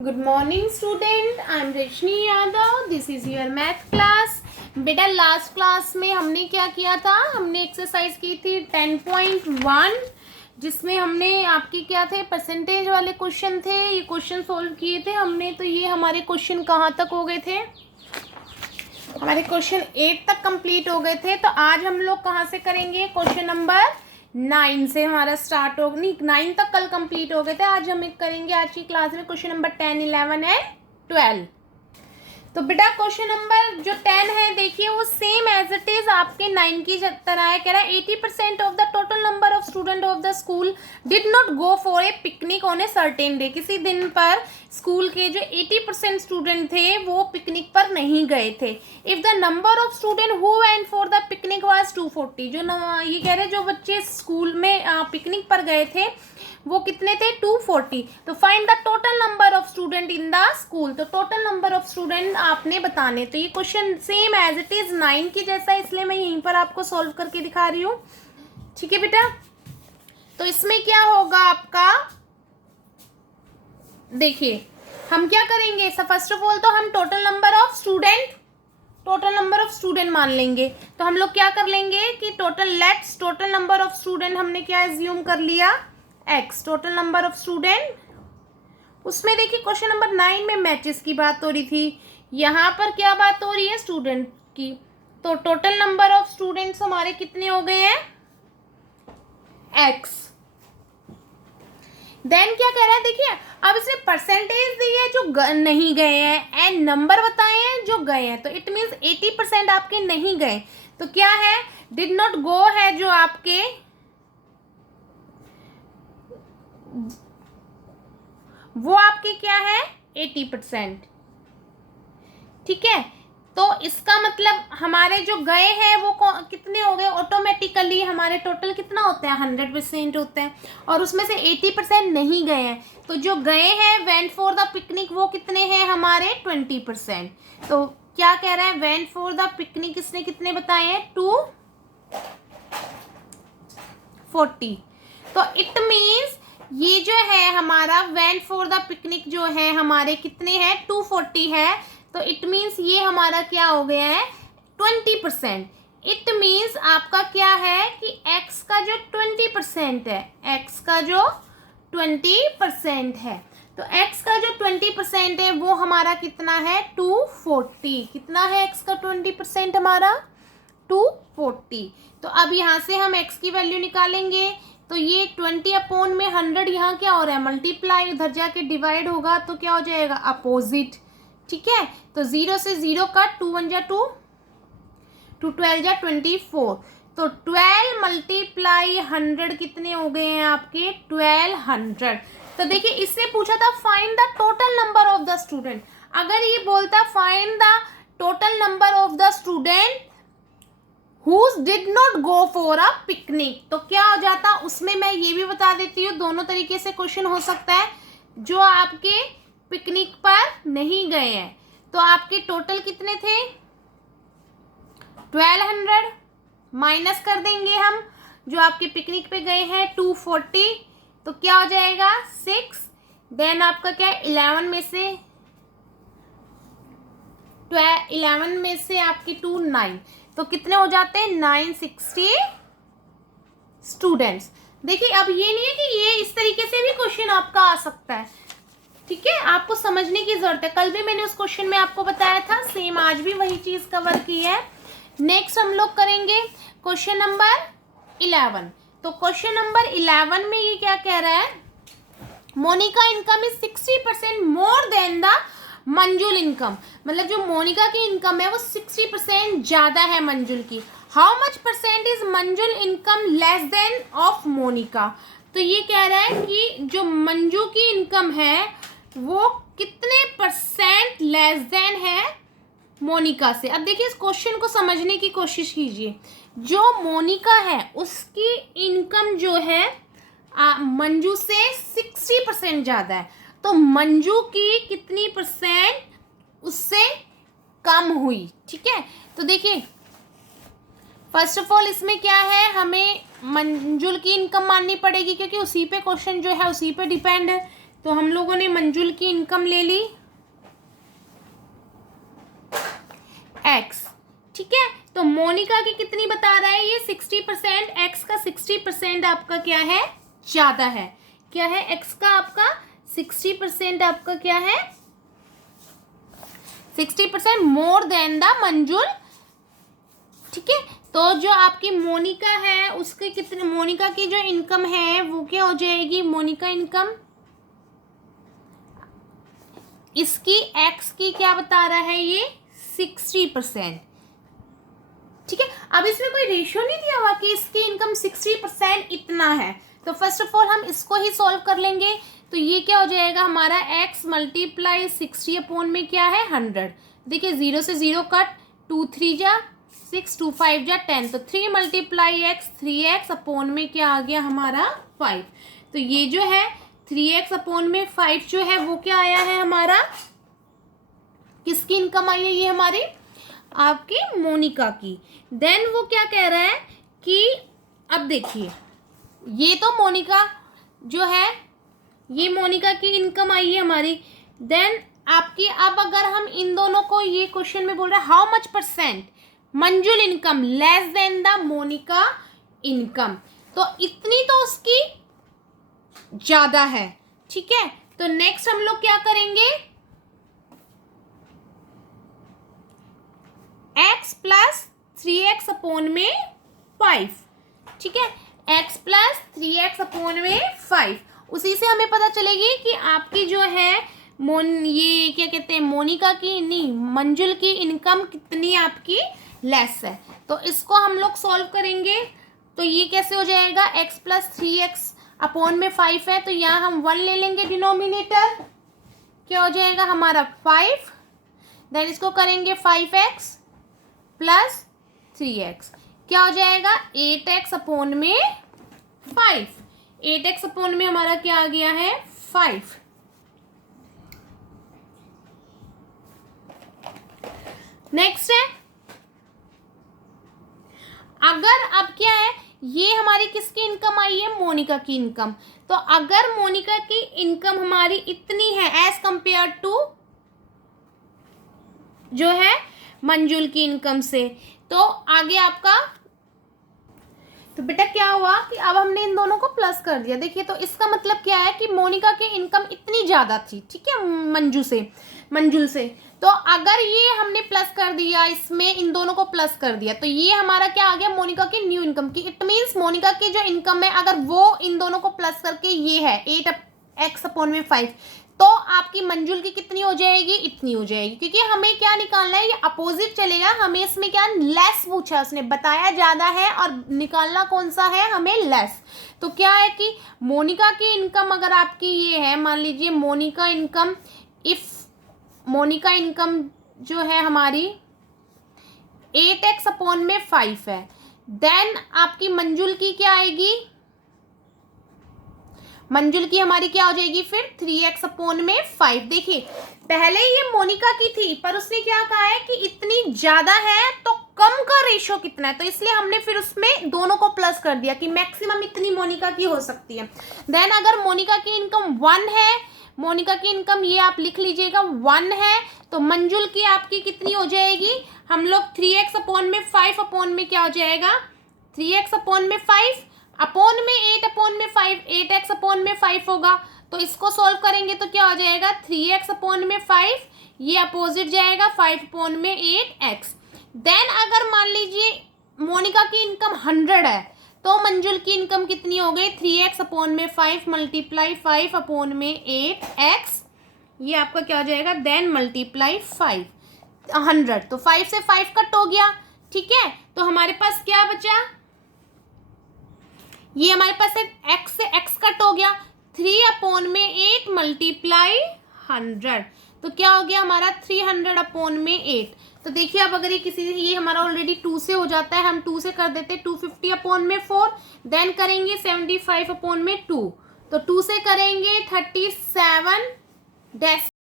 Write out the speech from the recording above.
Good morning student, I am Rajni Yadav. This is your math class. बेटा last class में हमने क्या किया था, हमने एक्सरसाइज की थी 10.1 जिसमें हमने आपके क्या थे, परसेंटेज वाले क्वेश्चन थे। ये क्वेश्चन सॉल्व किए थे हमने। तो ये हमारे क्वेश्चन कहाँ तक हो गए थे, हमारे क्वेश्चन 8 तक कंप्लीट हो गए थे। तो आज हम लोग कहाँ से करेंगे, क्वेश्चन नंबर 9 से हमारा स्टार्ट हो, नहीं 9 तक कल कंप्लीट हो गए थे। आज हम करेंगे आज की क्लास में क्वेश्चन नंबर 10, 11 एंड 12। तो बेटा क्वेश्चन नंबर जो 10 है, देखिए वो सेम एज इट इज आपके 9 की तरह है। कह रहा है 80% of the total number of student of the school did not go for a picnic on a certain day. किसी दिन पर स्कूल के जो 80% स्टूडेंट थे वो पिकनिक पर नहीं गए थे। If the number of student who went for the picnic was 240। जो ये कह रहे जो बच्चे स्कूल में पिकनिक पर गए थे वो कितने थे, 240। तो find the total number of student in the school. तो टोटल नंबर ऑफ स्टूडेंट आपने बताने। तो ये question same as it is 9 की जैसा है, इसलिए मैं यहीं पर आपको सॉल्व करके दिखा रही हूँ। ठीक है बेटा, तो इसमें क्या होगा आपका, देखिए हम क्या करेंगे। फर्स्ट ऑफ ऑल तो हम टोटल नंबर ऑफ स्टूडेंट मान लेंगे। तो हम लोग क्या कर लेंगे कि टोटल नंबर ऑफ स्टूडेंट हमने क्या एज्यूम कर लिया, x। Total number of student, उसमें देखिए क्वेश्चन नंबर 9 में मैचेस की बात हो रही थी, यहाँ पर क्या बात हो रही है, स्टूडेंट की। तो टोटल नंबर ऑफ स्टूडेंट्स हमारे कितने हो गए हैं, x। देन क्या कह रहा है, देखिए अब इसमें परसेंटेज दी है जो नहीं गए हैं एंड नंबर बताए हैं जो गए हैं। तो इट मीन्स 80% आपके नहीं गए। तो क्या है, डिड नॉट गो है जो आपके, वो आपके क्या है 80%। ठीक है, तो इसका मतलब हमारे जो गए हैं वो कितने हो गए, ऑटोमेटिकली हमारे टोटल कितना होता है 100% होते हैं, और उसमें से 80% नहीं गए हैं। तो जो गए हैं वेंट फॉर द पिकनिक वो कितने हैं हमारे 20%। तो क्या कह रहा है, वेंट फॉर द पिकनिक इसने कितने बताए हैं, 240। तो इट मीन्स ये जो है हमारा वेंट फॉर द पिकनिक जो है हमारे कितने हैं, 240 है। तो इट मीन्स ये हमारा क्या हो गया है 20%। इट मीन्स आपका क्या है कि x का जो 20% है, x का जो 20% है, तो x का जो 20% है वो हमारा कितना है 240। कितना है x का 20% हमारा 240। तो अब यहाँ से हम x की वैल्यू निकालेंगे। तो ये 20/100 यहाँ क्या हो रहा है, मल्टीप्लाई, उधर जाके डिवाइड होगा तो क्या हो जाएगा अपोजिट। ठीक है, तो 0 से 0 का 2 1 जा 2, 2 12 जा 24। तो 12 मल्टीप्लाई 100 कितने हो गए हैं आपके 1200। तो देखिए इससे पूछा था find the total number of the student. अगर ये बोलता find the total number of the student Who did not go for a picnic, तो क्या हो जाता, उसमें मैं ये भी बता देती हूँ दोनों तरीके से क्वेश्चन हो सकता है। जो आपके पिकनिक पर नहीं गए हैं तो आपके टोटल कितने थे 1200, माइनस कर देंगे हम जो आपके पिकनिक पे गए हैं 240। तो क्या हो जाएगा 6। देन आपका क्या 11 में से आपकी 2 9, तो कितने हो जाते हैं 960 स्टूडेंट्स। देखिए अब ये नहीं है कि ये इस तरीके से भी क्वेश्चन आपका आ सकता है। ठीक है, आपको समझने की जरूरत है। कल भी मैंने उस क्वेश्चन में आपको बताया था, सेम आज भी वही चीज कवर की है। नेक्स्ट हम लोग करेंगे क्वेश्चन नंबर 11। तो क्वेश्चन नंबर 11 में ये क्या कह रहा है, Monika income is 60% more than the Manjul income. मतलब जो मोनिका की इनकम है वो 60% ज्यादा है मंजुल की। How much percent is Manjul income less than of Monika. तो ये कह रहा है कि जो मंजू की इनकम है वो कितने परसेंट लेस देन है मोनिका से। अब देखिए इस क्वेश्चन को समझने की कोशिश कीजिए। जो मोनिका है उसकी इनकम जो है मंजू से 60% ज्यादा है, तो मंजू की कितनी परसेंट उससे कम हुई। ठीक है, तो देखिए फर्स्ट ऑफ ऑल इसमें क्या है, हमें मंजुल की इनकम माननी पड़ेगी क्योंकि उसी पे क्वेश्चन जो है उसी पे डिपेंड है। तो हम लोगों ने मंजुल की इनकम ले ली x, ठीक है। तो मोनिका की कितनी बता रहा है ये 60%, x का 60% आपका क्या है, ज्यादा है। क्या है, x का आपका 60% आपका क्या है, 60% मोर देन द मंजुल, ठीक है। तो जो आपकी मोनिका है उसके कितने, मोनिका की जो इनकम है वो क्या हो जाएगी, मोनिका इनकम इसकी x की क्या बता रहा है ये 60%, ठीक है। अब इसमें कोई रेशियो नहीं दिया हुआ कि इसकी इनकम 60% इतना है, तो फर्स्ट ऑफ ऑल हम इसको ही सॉल्व कर लेंगे। तो ये क्या हो जाएगा हमारा x मल्टीप्लाई 60 अपॉन में क्या है 100। देखिए 0 से 0 कट, 2 3 जा 6, 2 5 जा 10, तो 3 मल्टीप्लाई x 3x अपॉन में क्या आ गया हमारा 5। तो ये जो है 3x अपॉन में 5 जो है वो क्या आया है हमारा, किसकी इनकम आई है, ये हमारी आपकी मोनिका की। देन वो क्या कह रहा है कि अब देखिए ये तो मोनिका जो है, ये मोनिका की इनकम आई है हमारी। देन आपकी, अब अगर हम इन दोनों को, ये क्वेश्चन में बोल रहा है how much percent Manjul income less than the Monika income, तो इतनी तो उसकी ज्यादा है, ठीक है। तो नेक्स्ट हम लोग क्या करेंगे, x प्लस 3x अपॉन में 5, ठीक है, x प्लस 3x अपॉन में 5। उसी से हमें पता चलेगी कि आपकी जो है ये क्या कहते हैं, मोनिका की नहीं, मंजुल की इनकम कितनी आपकी लेस है। तो इसको हम लोग सॉल्व करेंगे। तो ये कैसे हो जाएगा, x प्लस 3x अपॉन में 5 है, तो यहाँ हम 1 ले लेंगे डिनोमिनेटर, क्या हो जाएगा हमारा 5। देन इसको करेंगे 5x प्लस 3x, क्या हो जाएगा 8x अपॉन में 5। 8x अपॉन में हमारा क्या आ गया है 5। नेक्स्ट है, अगर अब क्या है, ये हमारी किसकी इनकम आई है, मोनिका की इनकम। तो अगर मोनिका की इनकम हमारी इतनी है एज कंपेयर टू जो है मंजुल की इनकम से, तो आगे आपका, तो बेटा क्या हुआ कि अब हमने इन दोनों को प्लस कर दिया। देखिए तो इसका मतलब क्या है कि मोनिका की इनकम इतनी ज़्यादा थी, ठीक है, मंजुल से। तो अगर ये हमने प्लस कर दिया, इसमें इन दोनों को प्लस कर दिया, तो ये हमारा क्या आ गया, मोनिका की न्यू इनकम की। इट मीन्स मोनिका की जो इनकम है अगर वो इन दोनों को प्लस करके ये है 8x अपॉन में 5, तो आपकी मंजुल की कितनी हो जाएगी, इतनी हो जाएगी। क्योंकि हमें क्या निकालना है, ये अपोजिट चलेगा, हमें इसमें क्या लेस पूछा, उसने बताया ज़्यादा है और निकालना कौन सा है हमें, लेस। तो क्या है कि मोनिका की इनकम अगर आपकी ये है, मान लीजिए Monika income, if Monika income जो है हमारी 8x अपॉन में 5 है, देन आपकी मंजुल की क्या आएगी, मंजुल की हमारी क्या हो जाएगी फिर 3x अपॉन में 5। देखिए पहले ये मोनिका की थी, पर उसने क्या कहा है कि इतनी ज्यादा है तो कम का रेशो कितना है, तो इसलिए हमने फिर उसमें दोनों को प्लस कर दिया कि मैक्सिमम इतनी मोनिका की हो सकती है। देन अगर मोनिका की इनकम 1 है, मोनिका की इनकम ये आप लिख लीजिएगा 1 है, तो मंजुल की आपकी कितनी हो जाएगी, हम लोग 3x अपॉन में 5 अपॉन में क्या हो जाएगा, 3x अपॉन में 5 अपॉन में 8 अपॉन में 5, 8x अपॉन में 5 होगा। तो इसको सॉल्व करेंगे तो क्या हो जाएगा 3x अपॉन में 5, ये अपोजिट जाएगा 5 अपॉन में 8x। देन अगर मान लीजिए मोनिका की इनकम 100 है, तो मंजुल की इनकम कितनी हो गई, 3x अपॉन में 5 मल्टीप्लाई 5 अपॉन में 8x, ये आपका क्या हो जाएगा, देन मल्टीप्लाई 5 100, तो 5 से 5 कट हो गया, ठीक है। तो हमारे पास क्या बचा, ये हमारे पास x से x कट हो गया, 3 अपॉन में 8 मल्टीप्लाई 100, तो क्या हो गया हमारा 300 अपॉन में 8। तो देखिए अब अगर ये किसी, ये हमारा ऑलरेडी 2 से हो जाता है, हम 2 से कर देते हैं 250 अपॉन में 4, देन करेंगे 75 अपॉन में 2, तो 2 से करेंगे 37 डेसिमल